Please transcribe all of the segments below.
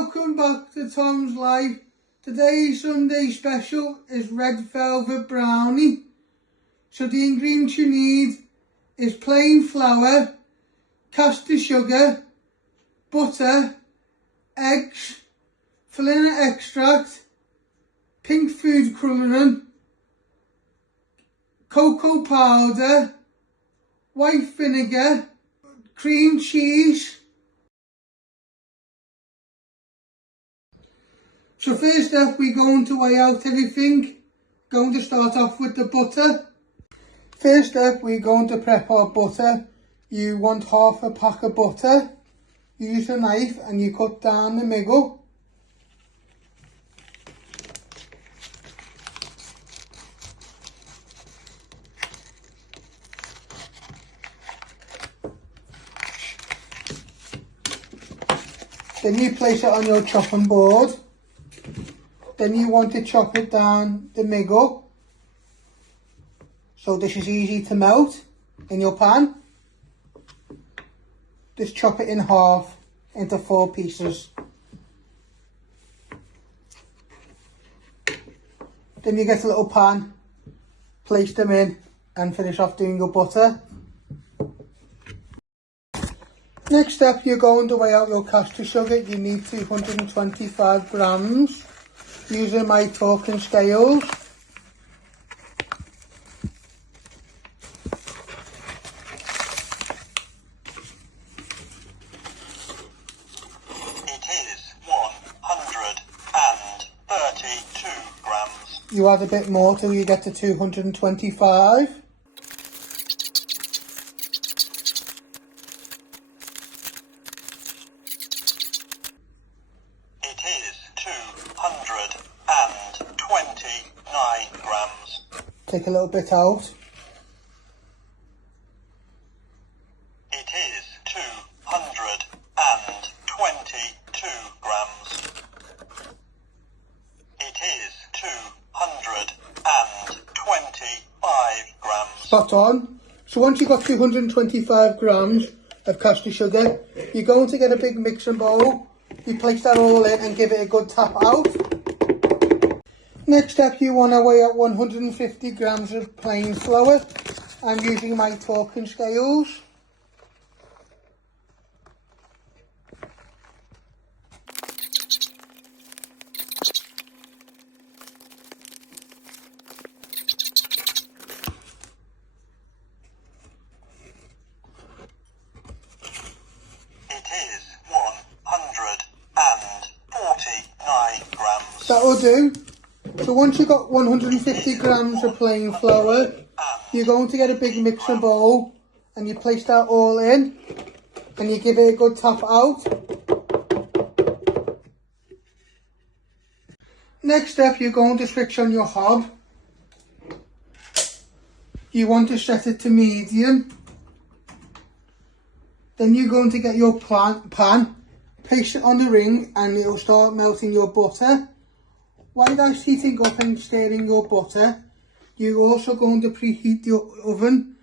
welcome back to Tom's Life. Today's Sunday special is red velvet brownie. So the ingredients you need is plain flour, caster sugar, butter, eggs, vanilla extract, pink food colouring, cocoa powder, white vinegar, cream cheese. So first up, we're going to weigh out everything. Going to start off with the butter. First up, we're going to prep our butter. You want half a pack of butter. Use a knife and you cut down the middle. Then you place it on your chopping board. Then you want to chop it down the middle, so this is easy to melt in your pan. Just chop it in half into 4 pieces. Then you get a little pan, place them in and finish off doing your butter. Next up, you're going to weigh out your caster sugar. You need 225 grams. Using my talking scales. It is 132 grams. You add a bit more till you get to 225. It is 229 grams. Take a little bit out. It is 222 grams. It is 225 grams. Spot on. So once you've got 225 grams of caster sugar, you're going to get a big mixing bowl. You place that all in and give it a good tap out. Next up, you want to weigh out 150 grams of plain flour. I'm using my talking scales. It is 149 grams. That'll do. So once you've got 150 grams of plain flour, you're going to get a big mixing bowl and you place that all in and you give it a good tap out. Next up, you're going to switch on your hob. You want to set it to medium. Then you're going to get your pan, place it on the ring and it'll start melting your butter. While that's heating up and stirring your butter, you're also going to preheat your oven.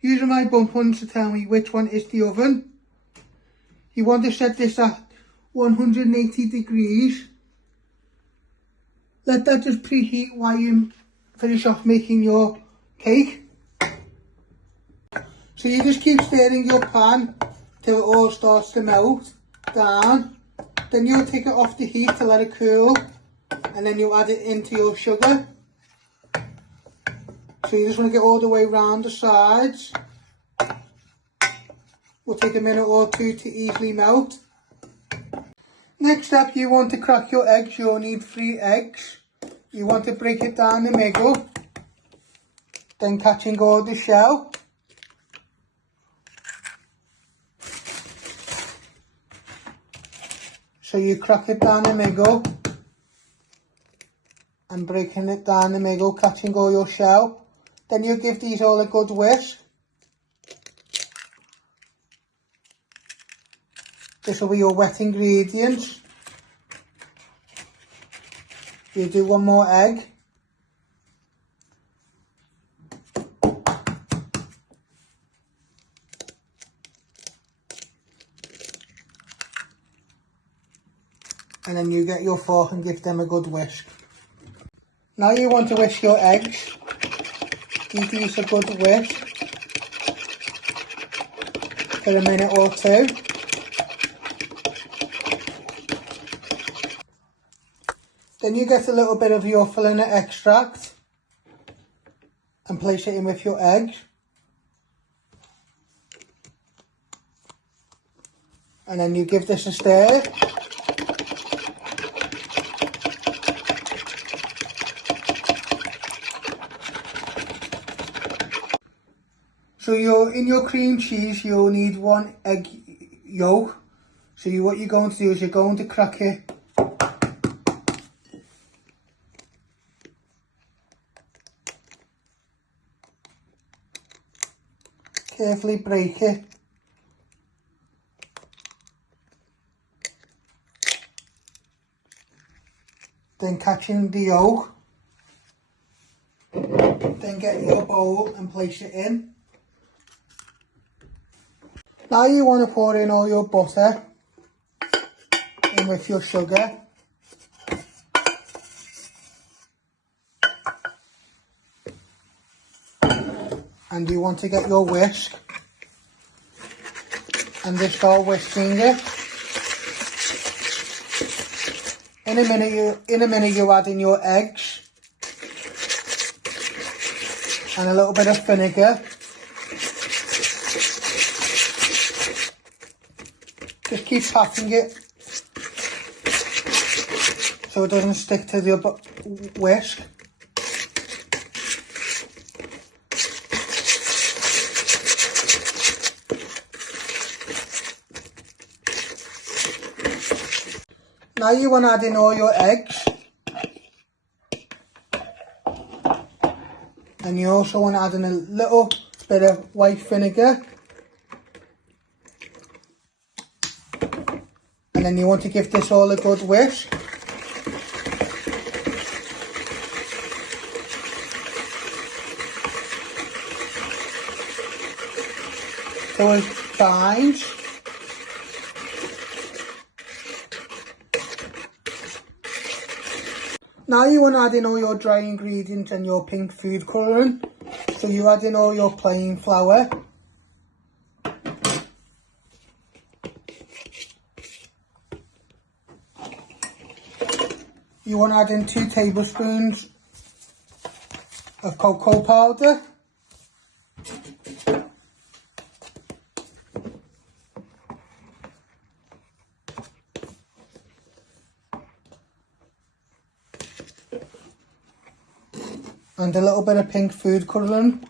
Using my bump ones to tell me which one is the oven. You want to set this at 180 degrees. Let that just preheat while you finish off making your cake. So you just keep stirring your pan till it all starts to melt down. Then you'll take it off the heat to let it cool. And then you add it into your sugar. So you just want to get all the way around the sides. Will take a minute or two to easily melt. Next up, you want to crack your eggs. You'll need 3 eggs. You want to break it down the middle. Then catching all the shell. So you crack it down the middle. And breaking it down the middle, catching all your shell. Then you give these all a good whisk. This will be your wet ingredients. You do 1 more egg. And then you get your fork and give them a good whisk. Now you want to whisk your eggs. Give these a good whisk for a minute or two. Then you get a little bit of your vanilla extract and place it in with your eggs. And then you give this a stir. So in your cream cheese, you'll need 1 egg yolk. So what you're going to do is you're going to crack it. Carefully break it. Then catch in the yolk. Then get your bowl and place it in. Now you want to pour in all your butter in with your sugar. And you want to get your whisk and just start whisking it. In a minute you add in your eggs and a little bit of vinegar. Just keep patting it so it doesn't stick to the whisk. Now you want to add in all your eggs. And you also want to add in a little bit of white vinegar. And then you want to give this all a good whisk. So it binds. Now you want to add in all your dry ingredients and your pink food colouring. So you add in all your plain flour. You want to add in 2 tablespoons of cocoa powder. And a little bit of pink food colouring.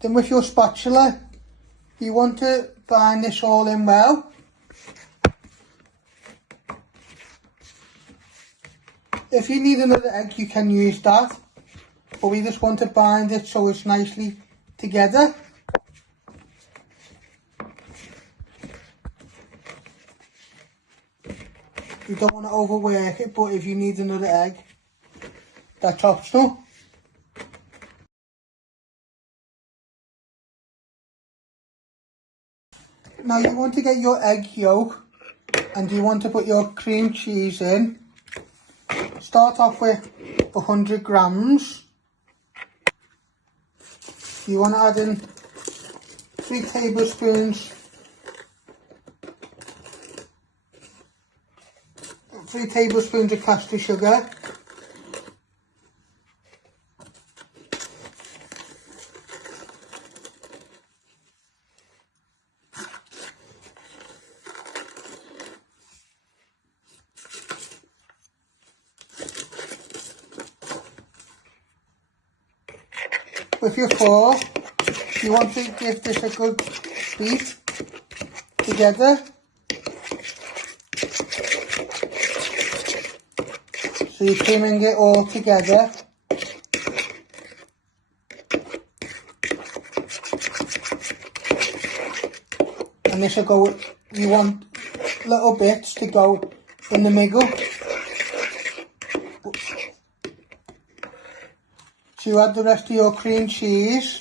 Then with your spatula, you want to bind this all in well. If you need another egg, you can use that, but we just want to bind it so it's nicely together. You don't want to overwork it, but if you need another egg, that's optional. Now you want to get your egg yolk and you want to put your cream cheese in. Start off with 100 grams. You want to add in 3 tablespoons of caster sugar. With your fork, you want to give this a good beat together. So you're creaming it all together. And this will go, you want little bits to go in the middle. So you add the rest of your cream cheese.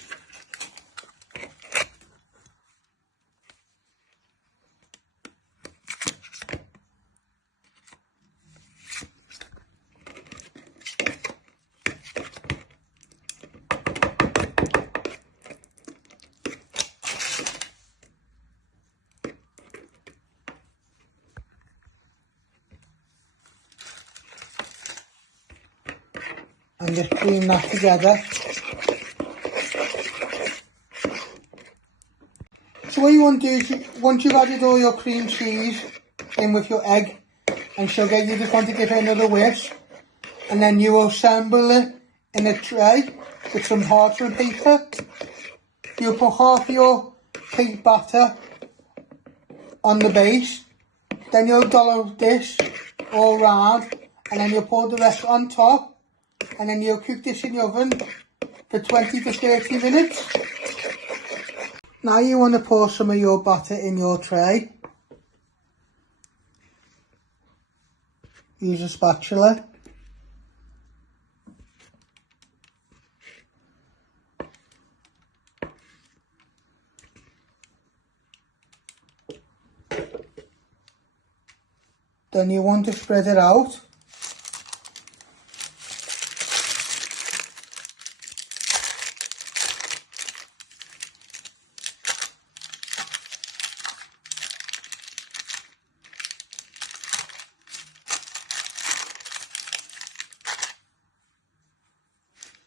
and just cream that together. So what you want to do is, once you've added all your cream cheese in with your egg and sugar, you just want to give it another whisk, and then you assemble it in a tray with some parchment paper. You'll put half your cake batter on the base, then you'll dollop this all round, and then you'll pour the rest on top, and then you'll cook this in the oven for 20 to 30 minutes. Now you want to pour some of your batter in your tray. Use a spatula. Then you want to spread it out.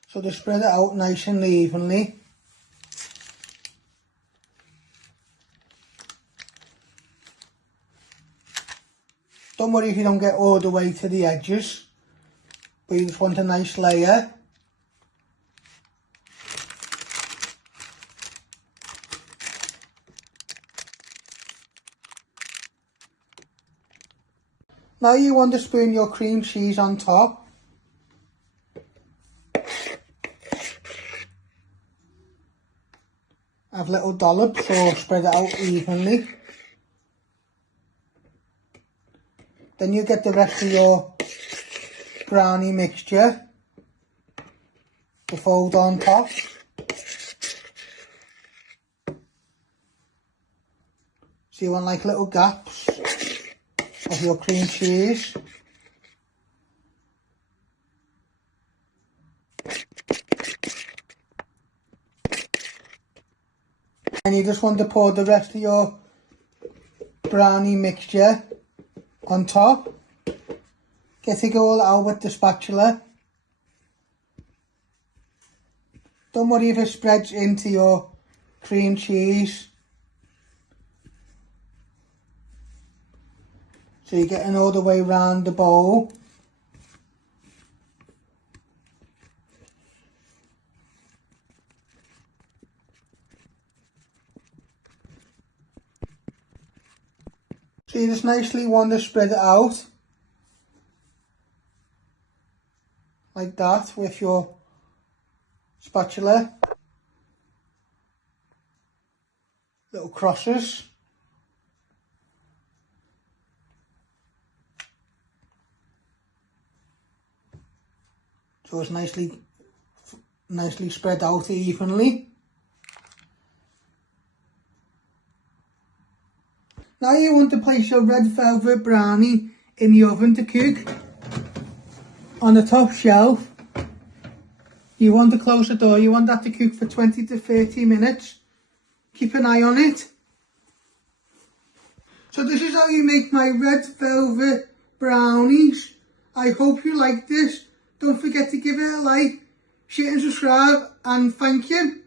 So to spread it out nice and evenly. Don't worry if you don't get all the way to the edges, but you just want a nice layer. Now you want to spoon your cream cheese on top. Have little dollops or spread it out evenly. Then you get the rest of your brownie mixture to fold on top. So you want like little gaps of your cream cheese. And you just want to pour the rest of your brownie mixture on top. Get it all out with the spatula. Don't worry if it spreads into your cream cheese. So you're getting all the way around the bowl. So you just nicely want to spread it out like that with your spatula. Little crosses. So it's nicely spread out evenly. Now you want to place your red velvet brownie in the oven to cook. On the top shelf, you want to close the door. You want that to cook for 20 to 30 minutes. Keep an eye on it. So this is how you make my red velvet brownies. I hope you like this. Don't forget to give it a like, share and subscribe, and thank you.